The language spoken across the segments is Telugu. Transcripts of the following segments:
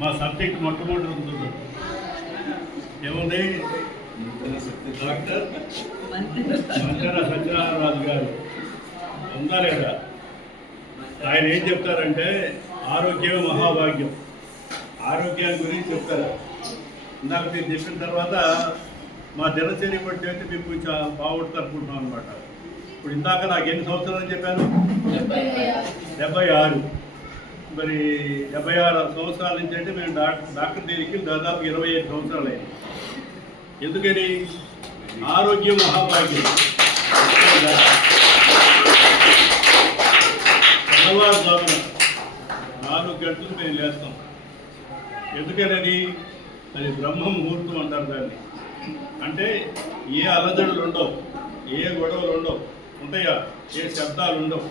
మా సబ్జెక్ట్ మొట్టమొదటి ఉంటుంది ఏముంది డాక్టర్ మంచర సత్యనారాయణరాజు గారు ఉందా లేదా? ఆయన ఏం చెప్తారంటే ఆరోగ్యమే మహాభాగ్యం, ఆరోగ్యాన్ని గురించి చెప్తారు. ఇందాక మీరు చెప్పిన తర్వాత మా దినచర్య బట్టి అయితే మీకు కొంచెం బాగుంటుంది అనుకుంటున్నాం అనమాట. ఇప్పుడు ఇందాక నాకు ఎన్ని సంవత్సరాలు చెప్పాను? 76. మరి 76 సంవత్సరాల నుంచి అంటే మేము డాక్టర్ దగ్గరికి దాదాపు 25 సంవత్సరాలు అయింది. ఎందుకని? ఆరోగ్యం మహాభాగ్యం. తెల్లవారుజామున 4 గంటలకు మేము లేస్తాం. ఎందుకనేది అది బ్రహ్మ ముహూర్తం అంటారు దాన్ని. అంటే ఏ అలజడులు ఉండవు, ఏ గొడవలు ఉండవు, ఉంటాయా? ఏ శబ్దాలు ఉండవు,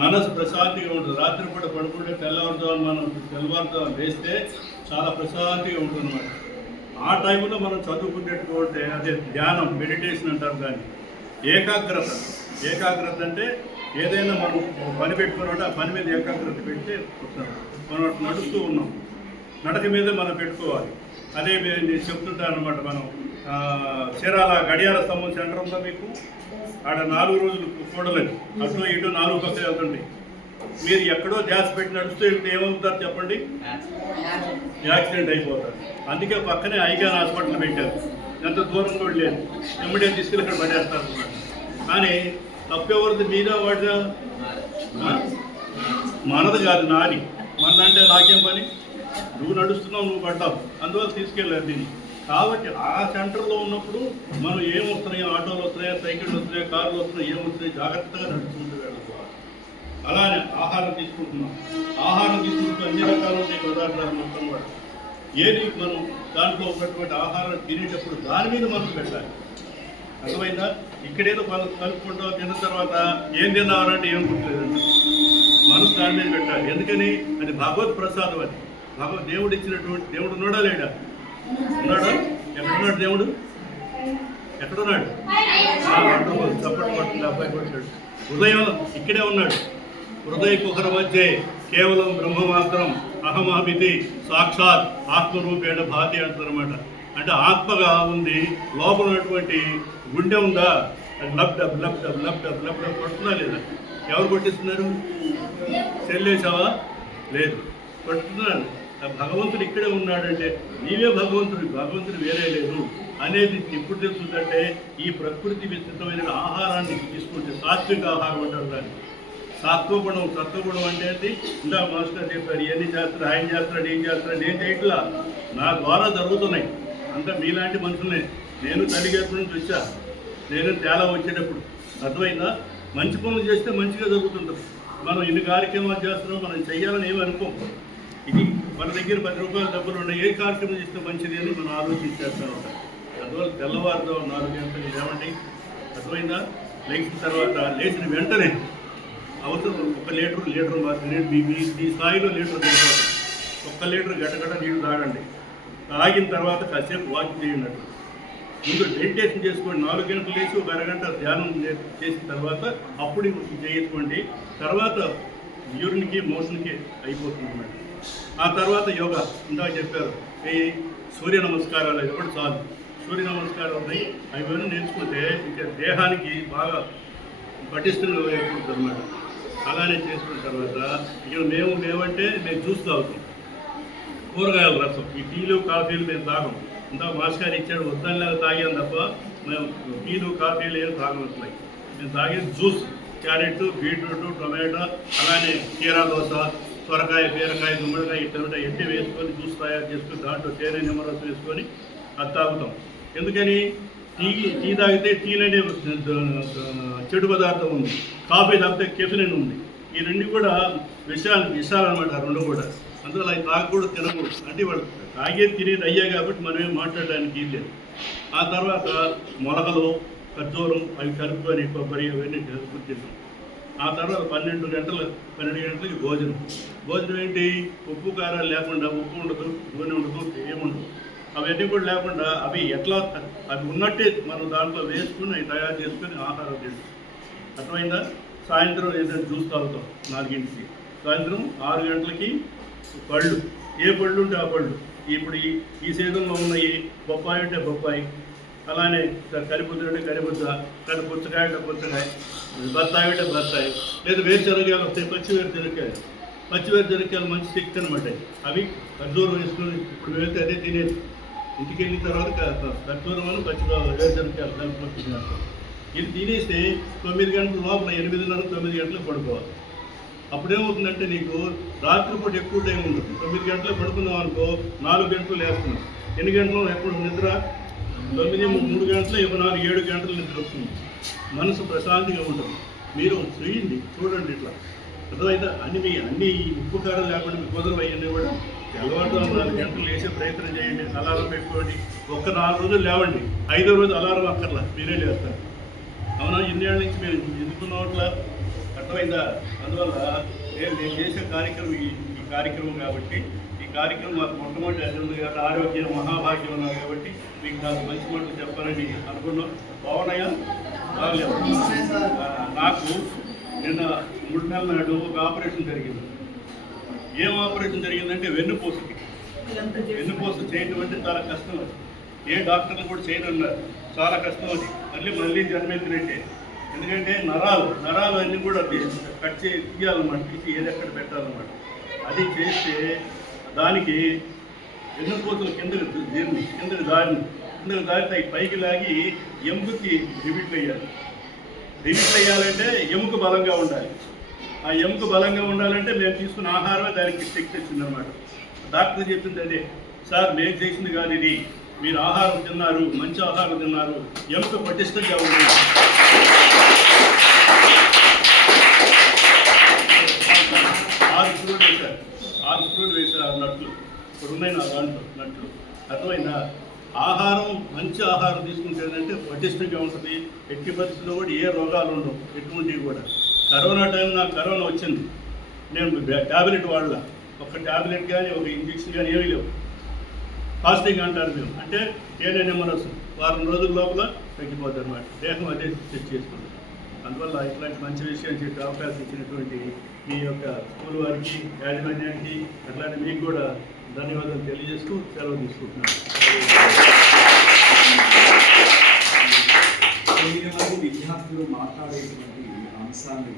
మనసు ప్రశాంతిగా ఉంటుంది. రాత్రిపూట పడుకుంటే తెల్లవారుజామున వేస్తే చాలా ప్రశాంతిగా ఉంటుంది అన్నమాట. ఆ టైంలో మనం చదువుకునేట్టుకుంటే అదే ధ్యానం, మెడిటేషన్ అంటారు దాన్ని. ఏకాగ్రత అంటే ఏదైనా మనం పని పెట్టుకున్నట్టు ఆ పని మీద ఏకాగ్రత పెట్టి మనం నడుస్తూ ఉన్నాం, నడక మీద మనం పెట్టుకోవాలి. అదే నేను చెప్తుంటాను అనమాట. మనం చీరాల గడియార స్తంభం సెంటర్ ఉందా మీకు? ఆడ 4 రోజులు చూడలేదు, అటు ఇటు 4 పక్కలు వెళ్తుండే. మీరు ఎక్కడో ధ్యాస పెట్టి నడుస్తూ వెళ్తే ఏమవుతారు చెప్పండి? యాక్సిడెంట్ అయిపోతారు. అందుకే పక్కనే ఐకాన్ హాస్పిటల్ పెట్టారు. ఎంత దూరం కూడా లేదు, ఎమ్మడే తీసుకెళ్ళి ఇక్కడ పడేస్తారు అన్నమాట. కానీ తప్పెవరిది? మీదా వాడిదా? మనది కాదు, నాది. అంటే నాకేం పని? నువ్వు నడుస్తున్నావు, నువ్వు పడ్డావు, అందువల్ల తీసుకెళ్ళారు దీన్ని. కాబట్టి ఆ సెంటర్లో ఉన్నప్పుడు మనం ఏం వస్తున్నాయో, ఆటోలు వస్తున్నాయో, సైకిళ్ళు వస్తున్నాయో, కార్లు వస్తున్నాయో, ఏమొస్తున్నాయో జాగ్రత్తగా నడుచుకుంటూ వెళ్ళిపోవాలి. అలానే ఆహారం తీసుకుంటున్నాం. ఆహారం తీసుకుంటూ అన్ని రకాలు ఉంటాయి పదార్థాలు మొత్తం కూడా. ఏది మనం దాంట్లో ఉన్నటువంటి ఆహారం తినేటప్పుడు దాని మీద మనసు పెట్టాలి. అర్థమైందా? ఇక్కడేదో కలుపుకుంటాం, తిన్న తర్వాత ఏం తిన్నామనంటే ఏం గుర్తులేదండి. మనసు దాని మీద పెట్టాలి. ఎందుకని? అది భగవత్ ప్రసాదం. అది దేవుడు ఇచ్చినటువంటి. దేవుడు ఉన్నాడా లేడా? ఉన్నాడా? ఎక్కడున్నాడు దేవుడు? ఎక్కడున్నాడు? చప్పటి పట్టింది, అబ్బాయి పట్టాడు. హృదయం ఇక్కడే ఉన్నాడు. హృదయ కుహర మధ్య కేవలం బ్రహ్మ మాత్రం అహమామితి సాక్షాత్ ఆత్మరూపేణ భాతి అంటారన్నమాట. అంటే ఆత్మగా ఉంది, లోపల ఉన్నటువంటి గుండె ఉందా, అది lub dub lub dub lub dub lub dub పడుతుందా లేదా? ఎవరు పట్టిస్తున్నారు? చెల్లేసావా? లేదు, పట్టుతున్నాడు. భగవంతుడు ఇక్కడే ఉన్నాడంటే నీవే భగవంతుడు వేరే లేదు అనేది ఎప్పుడు తెలుస్తుందంటే ఈ ప్రకృతి విస్తృతమైన ఆహారాన్ని తీసుకుంటే సాత్విక ఆహారం అంటారు దాన్ని. సత్వగుణం అంటే ఇందా మాస్టర్ చెప్పారు, ఇవన్నీ చేస్తారు, ఆయన చేస్తాడు, ఏం చేస్తాడు, నేను చేయట్లా, నా ద్వారా జరుగుతున్నాయి. అంతా మీలాంటి మనుషులనే. నేను తల్లిగేపు నుంచి వచ్చా, నేను తేలా వచ్చేటప్పుడు. అర్థమైందా? మంచి పనులు చేస్తే మంచిగా జరుగుతుంటుంది. మనం ఇన్ని కార్యక్రమాలు చేస్తున్నాం, మనం చెయ్యాలని ఏమి అనుకోం. ఇది మన దగ్గర 10 రూపాయల డబ్బులు ఉన్నాయి, ఏ కార్యక్రమం చేస్తే మంచిది అని మనం ఆలోచించేస్తూ ఉంటాం. అందువల్ల తెల్లవారుతో 4 గంటలకు లేవండి. అర్థమైందా? లేచిన తర్వాత లేచిన వెంటనే అవసరం 1 లీటర్ మాత్రమే. మీ స్థాయిలో లీటర్ తీసుకోవాలి. 1 లీటర్ గడ్డగడ్డ నీళ్ళు తాగండి. తాగిన తర్వాత కాసేపు వాక్ చేయండి. ముందు మెడిటేషన్ చేసుకోండి. 4 గంటలు లేచి 1 అరగంట ధ్యానం చేసిన తర్వాత అప్పుడు చేసుకోండి. తర్వాత యూరిన్కి మోషన్కి అయిపోతుంది అన్నమాట. ఆ తర్వాత యోగా ఇందాక చెప్పారు, ఈ సూర్య నమస్కారాలు ఎప్పుడు చాలు. సూర్య నమస్కారాలు ఉన్నాయి, అవి నేర్చుకుంటే ఇంకా దేహానికి బాగా పటిష్టంగా అయిపోతుంది అన్నమాట. అలానే చేసుకున్న తర్వాత ఇక మేమంటే మేము జ్యూస్ తాగుతాం, కూరగాయల రసం. ఈ టీలు కాఫీలు మేము తాగం. ఇంత మాస్కార్ ఇచ్చాడు వద్దనిలాగా తాగాం తప్ప మేము టీలు కాఫీలు ఏం తాగవస్తున్నాయి. మేము తాగేది జ్యూస్, క్యారెట్, బీట్రూట్, టొమాటో, అలానే కీరా దోశ, సొరకాయ, బీరకాయ, గుమ్మడికాయ, ఇట్లా ఎట్టి వేసుకొని జ్యూస్ తయారు చేసుకొని దాంట్లో తేనె నిమ్మరసం వేసుకొని అది తాగుతాం. ఎందుకని? టీ తాగితే టీలోనే చెడు పదార్థం ఉంది, కాఫీ తాగితే కెఫిన్ ఉంది. ఈ రెండు కూడా విషాలు అనమాట. 2 కూడా. అందువల్ల అవి తాగకూడదు, తినకూడదు. అంటే వాళ్ళు తాగేది తినేది అయ్యా కాబట్టి మనం ఏం మాట్లాడడానికి లేదు. ఆ తర్వాత మొలకలు, ఖర్జూరం అవి కలుపుకొని కొబ్బరి అవన్నీ కలుపుకొని తిన్నాం. ఆ తర్వాత 12 గంటలకి భోజనం ఏంటి? ఉప్పు కారాలు లేకుండా, ఉప్పు ఉండదు, నూనె ఉండదు, ఏముండదు. అవన్నీ కూడా లేకుండా అవి ఉన్నట్టే మనం దాంట్లో వేసుకుని అవి తయారు చేసుకొని ఆహారం తింటాం. అర్థమైందా? సాయంత్రం ఏదైనా జ్యూస్ తాగుతాం 4 గంటలకి. సాయంత్రం 6 గంటలకి పళ్ళు ఏ పళ్ళు ఉంటే ఆ పళ్ళు. ఇప్పుడు ఈ సీజన్లో ఉన్నాయి, బొప్పాయి ఉంటే బొప్పాయి, అలానే కరిబుద్ద అంటే కరిబుద్ద, పుచ్చకాయ అంటే పుచ్చకాయ, బత్తాయి అంటే బత్తాయి, లేదా వేరుశనగకాయలు వస్తాయి, పచ్చివేరుశనగకాయలు మంచి శక్తి అనమాట. అవి ఖర్జూరం వేసుకొని ఇప్పుడు వెళ్తే అదే తినేది. ఇంటికి వెళ్ళిన తర్వాత ఖర్జూరం అని వేరుశనగకాయలు కలుపుకొని తినేస్తాం. ఇది తినేస్తే 9 గంటల లోపల 8:30, 9 గంటలకు పడుకోవాలి. అప్పుడేమవుతుందంటే నీకు రాత్రిపూట ఎక్కువ టైం ఉంటుంది. 9 గంటలకు పడుకున్నాం అనుకో, 4 గంటలు లేస్తున్నాం. ఎన్ని గంటలు ఎప్పుడు నిద్ర? 9, 3 గంటలు, 4, 7 గంటలు నిద్ర వస్తుంది. మనసు ప్రశాంతిగా ఉంటుంది. మీరు చేయండి, చూడండి, ఇట్లా అర్థమైతే అన్ని ఉప్పు కారం లేకుండా మీకు కుదరవు. అయ్యింది కూడా తెల్లవారుతో 4 గంటలు లేచే ప్రయత్నం చేయండి. అలారం పెట్టుకోండి. 4 రోజులు లేవండి, 5వ రోజు అలారం అక్కర్లా, మీరే లేస్తారు. అవునా? ఇన్నేళ్ళ నుంచి మేము ఎదుర్కొన్నట్లా అర్థమైందా? అందువల్ల నేను చేసే కార్యక్రమం ఈ కార్యక్రమం కాబట్టి, ఈ కార్యక్రమం మాకు మొట్టమొదటి అది ఉంది కాబట్టి, ఆరోగ్యం మహాభాగ్యం ఉన్నారు కాబట్టి మీకు నాకు మంచి మాటలు చెప్పాలని అనుకున్నాం. బాగున్నాయా? బాగలేదు. నాకు నిన్న 3 నెలల నాడు ఒక ఆపరేషన్ జరిగింది. ఏం ఆపరేషన్ జరిగిందంటే వెన్నుపూసకి. వెన్నుపూస చేయడం అంటే చాలా కష్టం. అది ఏ డాక్టర్లు కూడా చేయనున్నారు. చాలా కష్టం. అది మళ్ళీ జన్మెత్తినట్టే. ఎందుకంటే నరాలు అన్నీ కూడా కట్ తీయాలన్నమాట, తీసి ఏదెక్కడ పెట్టాలన్నమాట. అది చేస్తే దానికి వెన్నుపూసలు కిందకి దారితే పైకి లాగి ఎముకకి రివిట్లు వేయాలి. రివిట్లు వేయాలంటే ఎముక బలంగా ఉండాలి. ఆ ఎముక బలంగా ఉండాలంటే మేము తీసుకున్న ఆహారమే దానికి శక్తి ఇచ్చిందనమాట. డాక్టర్ చెప్పింది అదే, సార్ మేము చేసింది కాదు ఇది, మీరు ఆహారం తిన్నారు, మంచి ఆహారం తిన్నారు, ఎముక పటిష్టంగా ఉంది. 6 స్క్రూలు వేశారు నట్లు. ఇప్పుడు ఉన్నాయి నా దాంట్లో నట్లు. అర్థమైందా? ఆహారం మంచి ఆహారం తీసుకుంటేనంటే పటిష్టంగా ఉంటుంది. ఎట్టి పరిస్థితుల్లో కూడా ఏ రోగాలు ఉండవు, ఎటువంటివి కూడా. కరోనా టైం నాకు కరోనా వచ్చింది, నేను ట్యాబ్లెట్ వాడలా. ఒక ట్యాబ్లెట్ కానీ ఒక ఇంజక్షన్ కానీ ఏమీ లేవు. ఫాస్టింగ్ అంటారు మేము, అంటే తేనె నిమ్మరసం వారం రోజుల లోపల తగ్గిపోతుంది అనమాట. దేహం అదే సెట్ చేసుకుంటాం. అందువల్ల ఇట్లాంటి మంచి విషయం చెప్పి అవకాశం ఇచ్చినటువంటి మీ యొక్క స్కూల్ వారికి, యాజమాన్యానికి, అట్లాంటి మీకు కూడా ధన్యవాదాలు తెలియజేస్తూ సెలవు తీసుకుంటున్నాను. విద్యార్థులు మాట్లాడేటువంటి అంశాన్ని